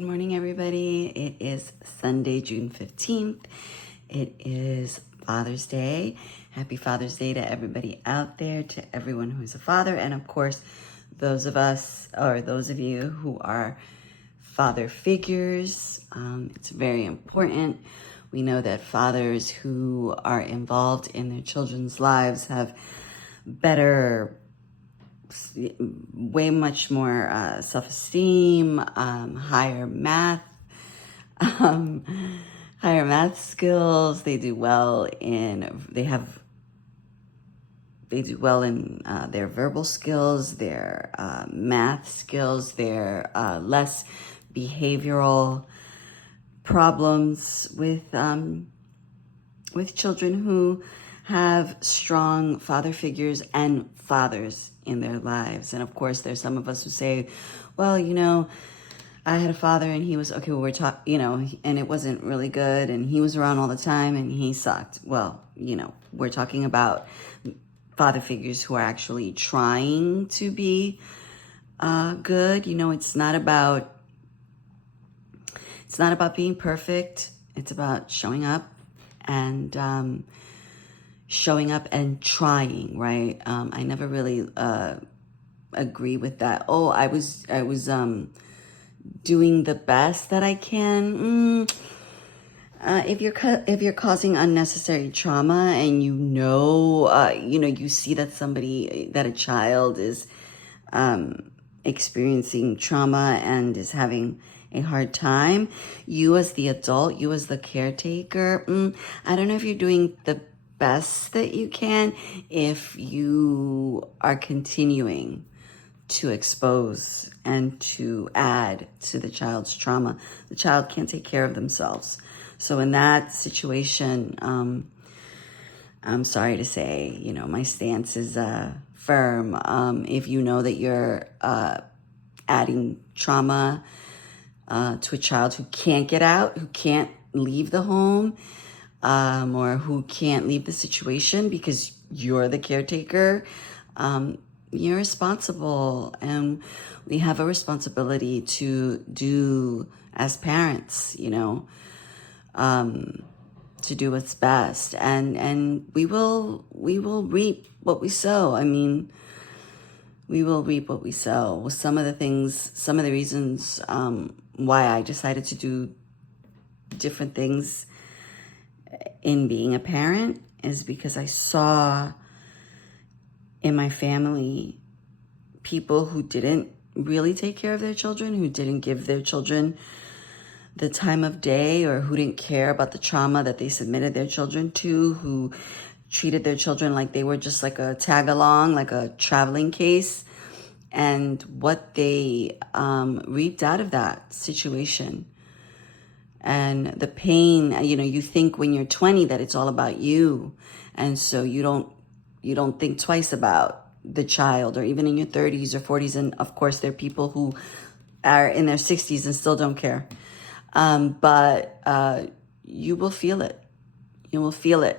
Good morning, everybody. It is Sunday, June 15th. It is Father's Day. Happy Father's Day to everybody out there, to everyone who is a father, and of course, those of us, or those of you who are father figures. It's very important. We know that fathers who are involved in their children's lives have way much more self-esteem, higher math skills. They do well in their verbal skills, their math skills, their less behavioral problems with children who have strong father figures and fathers in their lives. And of course, there's some of us who say, well, I had a father and he was, okay, well, and it wasn't really good and he was around all the time and he sucked. Well, we're talking about father figures who are actually trying to be good. It's not about being perfect. It's about showing up and trying, right? I never really agree with that. Oh, I was doing the best that I can. If you're causing unnecessary trauma and you see that a child is experiencing trauma and is having a hard time, you as the adult, you as the caretaker, I don't know if you're doing the best that you can if you are continuing to expose and to add to the child's trauma. The child can't take care of themselves. So in that situation, I'm sorry to say, my stance is firm. If you know that you're adding trauma to a child who can't get out, who can't leave the home, or who can't leave the situation because you're the caretaker, you're responsible. And we have a responsibility to do as parents, to do what's best. And we will reap what we sow. We will reap what we sow. Some of the reasons why I decided to do different things in being a parent is because I saw in my family people who didn't really take care of their children, who didn't give their children the time of day, or who didn't care about the trauma that they submitted their children to, who treated their children like they were just like a tag along, like a traveling case, and what they reaped out of that situation. And the pain, you think when you're 20 that it's all about you. And so you don't think twice about the child, or even in your 30s or 40s. And of course, there are people who are in their 60s and still don't care. But you will feel it. You will feel it.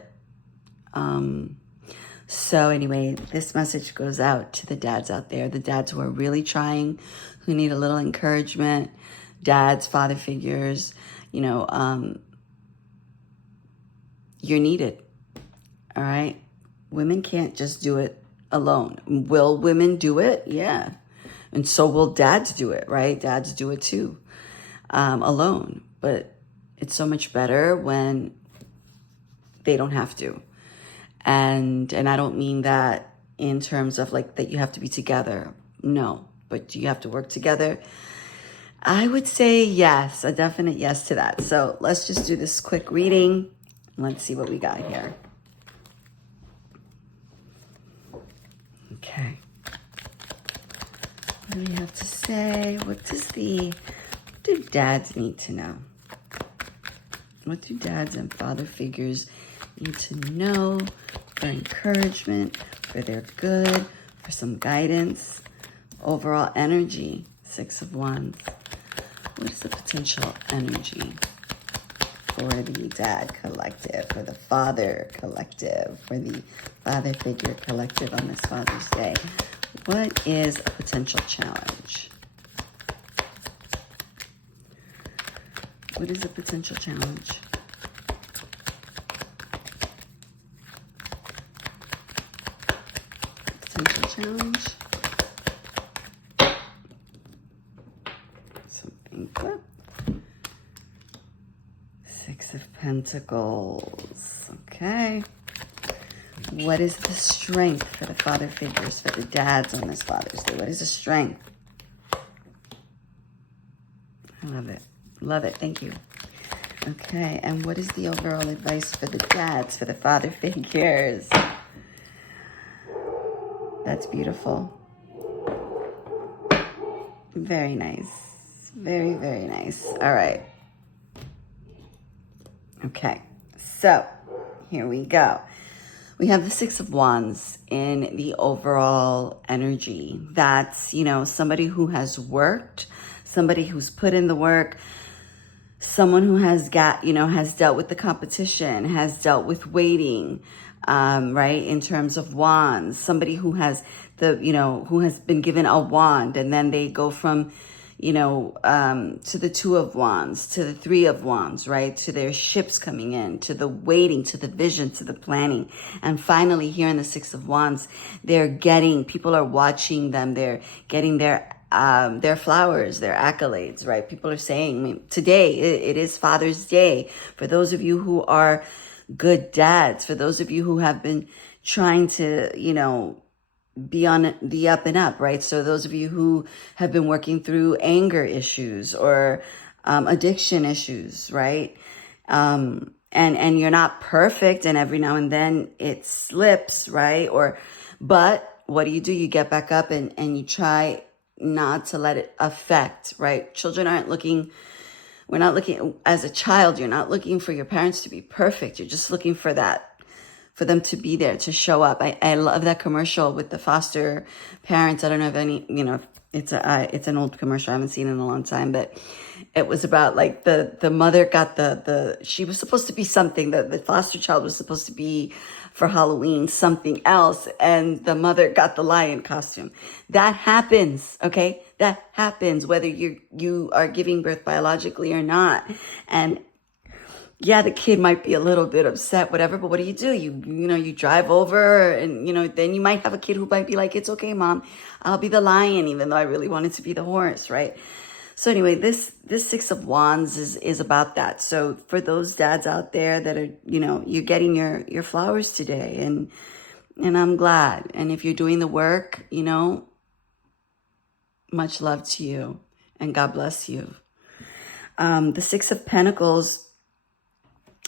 So anyway, this message goes out to the dads out there, the dads who are really trying, who need a little encouragement, dads, father figures. You're needed. All right. Women can't just do it alone. Will women do it? Yeah. And so will dads do it, right? Dads do it too, alone. But it's so much better when they don't have to. And I don't mean that in terms of like that you have to be together. No, but do you have to work together? I would say yes, a definite yes to that. So let's just do this quick reading. Let's see what we got here. Okay. What do we have to say? What do dads need to know? What do dads and father figures need to know for encouragement, for their good, for some guidance, overall energy? 6 of Wands. What is the potential energy for the dad collective, for the father collective, for the father figure collective on this Father's Day? What is a potential challenge? What is a potential challenge? Potential challenge. Something good. Six of Pentacles. Okay. What is the strength for the father figures, for the dads on this Father's Day? What is the strength? I love it. Love it. Thank you. Okay. And what is the overall advice for the dads, for the father figures? That's beautiful. Very nice. Very, very nice. All right. Okay. So here we go. We have the Six of Wands in the overall energy. That's, you know, somebody who has worked, somebody who's put in the work, someone who has got, you know, has dealt with the competition, has dealt with waiting, right? In terms of wands, somebody who has who has been given a wand and then they go from, you know, to the Two of Wands, to the Three of Wands, right? To their ships coming in, to the waiting, to the vision, to the planning. And finally here in the Six of Wands, people are watching them. They're getting their flowers, their accolades, right? People are saying, I mean, today it is Father's Day. For those of you who are good dads, for those of you who have been trying to, you know, be on the up and up, right? So those of you who have been working through anger issues or addiction issues, right? And you're not perfect, and every now and then it slips, right? But what do? You get back up and you try not to let it affect, right? Children aren't looking, we're not looking, as a child, you're not looking for your parents to be perfect. You're just looking for that, for them to be there, to show up. I love that commercial with the foster parents. I don't know if any, you know, it's an old commercial. I haven't seen it in a long time, but it was about like the mother got she was supposed to be something, the foster child was supposed to be for Halloween something else, and the mother got the lion costume. That happens, okay? That happens whether you are giving birth biologically or not. And yeah, the kid might be a little bit upset, whatever, but what do? You drive over and, you know, then you might have a kid who might be like, it's okay, Mom, I'll be the lion, even though I really wanted to be the horse, right? So anyway, this Six of Wands is about that. So for those dads out there that are, you know, you're getting your flowers today, and I'm glad. And if you're doing the work, you know, much love to you and God bless you. The Six of Pentacles,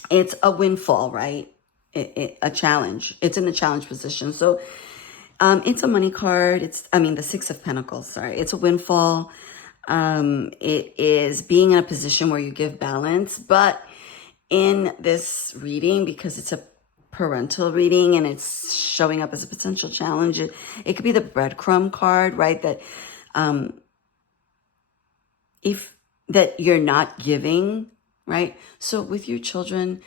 it's a windfall, right? A challenge. It's in the challenge position. So it's a money card. The Six of Pentacles, sorry. It's a windfall. It is being in a position where you give balance. But in this reading, because it's a parental reading and it's showing up as a potential challenge, it could be the breadcrumb card, right? That that you're not giving, right? So with your children,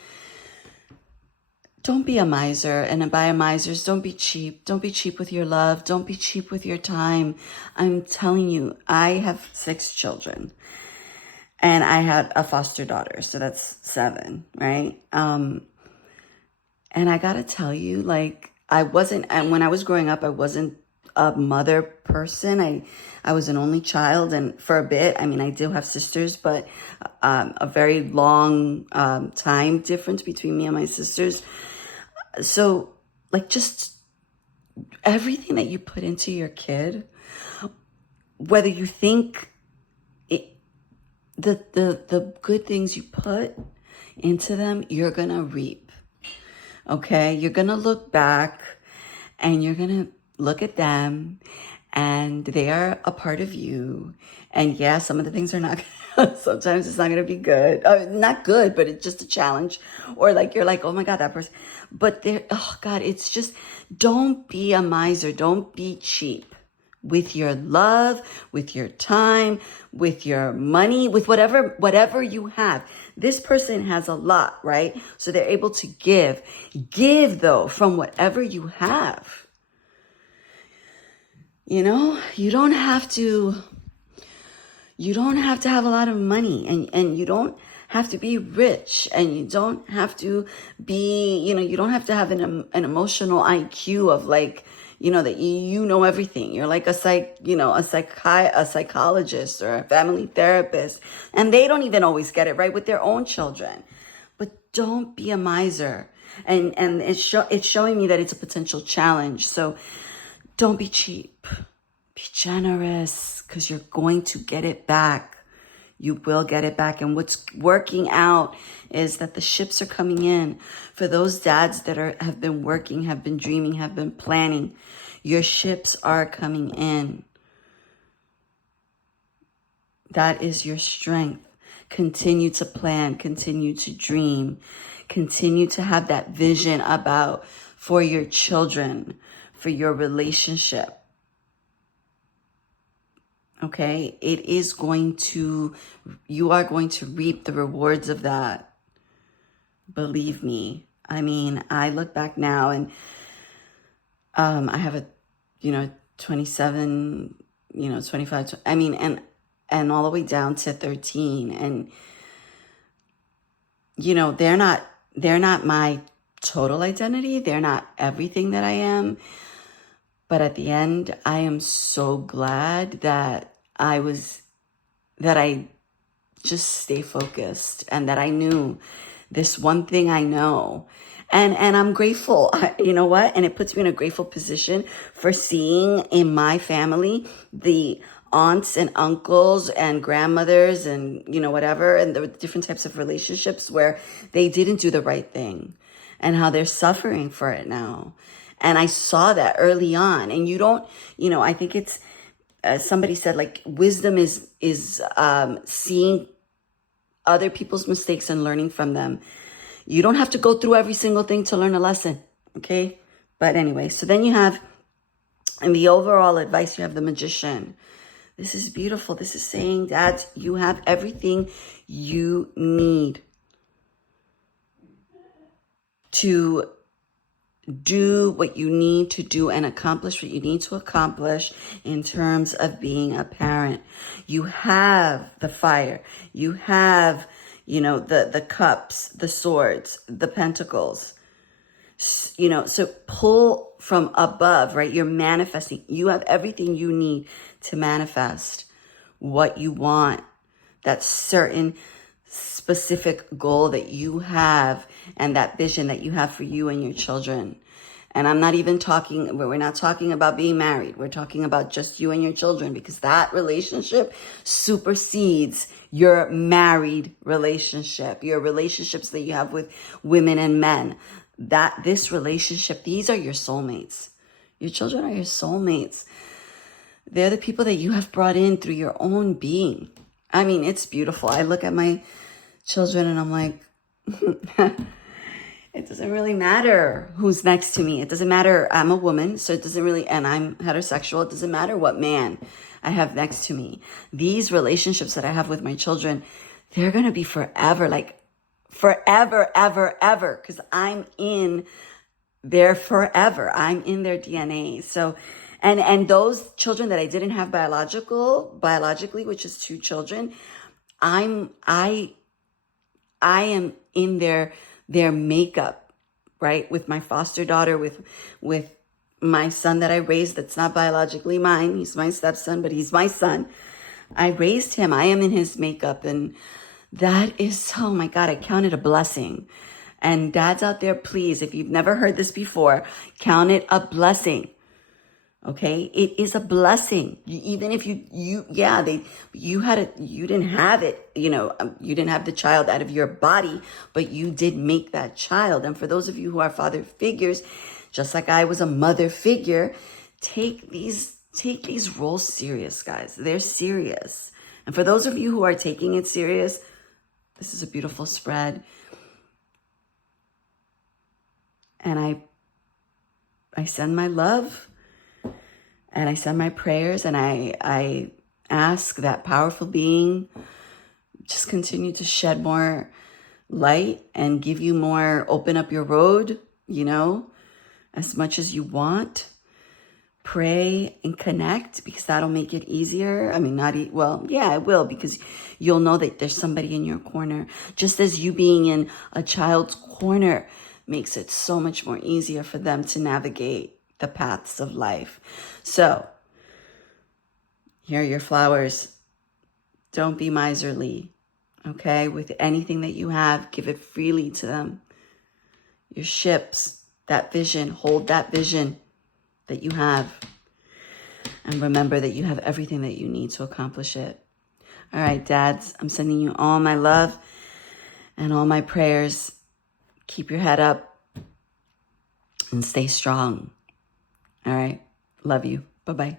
don't be a miser. And by a misers, don't be cheap. Don't be cheap with your love. Don't be cheap with your time. I'm telling you, I have 6 children and I had a foster daughter. So that's 7, right? And I got to tell you, like, and when I was growing up, I wasn't a mother person. I was an only child, and for a bit, I mean, I do have sisters, but a very long time difference between me and my sisters. So, like, just everything that you put into your kid, whether you think the good things you put into them, you're gonna reap. Okay, you're gonna look back, and you're gonna look at them, and they are a part of you. And yeah, some of the things are not, sometimes it's not going to be good. Not good, but it's just a challenge. Or like, you're like, oh my God, that person. But oh God, it's just, don't be a miser. Don't be cheap with your love, with your time, with your money, with whatever you have. This person has a lot, right? So they're able to give. Give though, from whatever you have. You know, you don't have to have a lot of money, and you don't have to be rich, and you don't have to be, you don't have to have an emotional IQ of like, that you know everything. You're like a psychologist or a family therapist, and they don't even always get it right with their own children. But don't be a miser. And it's showing me that it's a potential challenge. So don't be cheap. Be generous, because you're going to get it back. You will get it back. And what's working out is that the ships are coming in. For those dads that have been working, have been dreaming, have been planning, your ships are coming in. That is your strength. Continue to plan, continue to dream, continue to have that vision for your children, for your relationship. Okay, you are going to reap the rewards of that. Believe me. I mean, I look back now and I have a, 27, 25, I mean, and all the way down to 13. And, they're not my total identity. They're not everything that I am. But at the end, I am so glad that I just stay focused, and that I knew this one thing I know. And I'm grateful. You know what? And it puts me in a grateful position for seeing in my family the aunts and uncles and grandmothers and, whatever, and the different types of relationships where they didn't do the right thing and how they're suffering for it now. And I saw that early on. And you don't, I think it's, somebody said, like, wisdom is seeing other people's mistakes and learning from them. You don't have to go through every single thing to learn a lesson. Okay. But anyway, so then you have, in the overall advice, you have the Magician. This is beautiful. This is saying that you have everything you need to do what you need to do and accomplish what you need to accomplish in terms of being a parent. You have the fire. You have, the cups, the swords, the pentacles. So pull from above, right? You're manifesting. You have everything you need to manifest what you want. That certain specific goal that you have and that vision that you have for you and your children. And I'm not even we're not talking about being married. We're talking about just you and your children, because that relationship supersedes your married relationship, your relationships that you have with women and men. This relationship, these are your soulmates. Your children are your soulmates. They're the people that you have brought in through your own being. I mean, it's beautiful. I look at my children and I'm like, it doesn't really matter who's next to me. It doesn't matter. I'm a woman, so it doesn't really, and I'm heterosexual. It doesn't matter what man I have next to me. These relationships that I have with my children, they're going to be forever, like forever, ever, ever, because I'm in their forever. I'm in their DNA. So, and those children that I didn't have biologically, which is 2 children, I am in their makeup, right? With my foster daughter, with my son that I raised, that's not biologically mine. He's my stepson, but he's my son. I raised him. I am in his makeup. And that is, oh my God, I count it a blessing. And dads out there, please, if you've never heard this before, count it a blessing. Okay, it is a blessing. Even if you didn't have it, you didn't have the child out of your body, but you did make that child. And for those of you who are father figures, just like I was a mother figure, take these roles serious, guys. They're serious. And for those of you who are taking it serious, this is a beautiful spread. And I send my love. And I send my prayers, and I ask that powerful being just continue to shed more light and give you more, open up your road, as much as you want. pray and connect, because that'll make it easier. I mean, well, yeah, it will, because you'll know that there's somebody in your corner. Just as you being in a child's corner makes it so much more easier for them to navigate the paths of life. So, here are your flowers. Don't be miserly, okay? With anything that you have, give it freely to them. Your ships, that vision, hold that vision that you have. And remember that you have everything that you need to accomplish it. All right, dads, I'm sending you all my love and all my prayers. Keep your head up and stay strong. All right, love you. Bye-bye.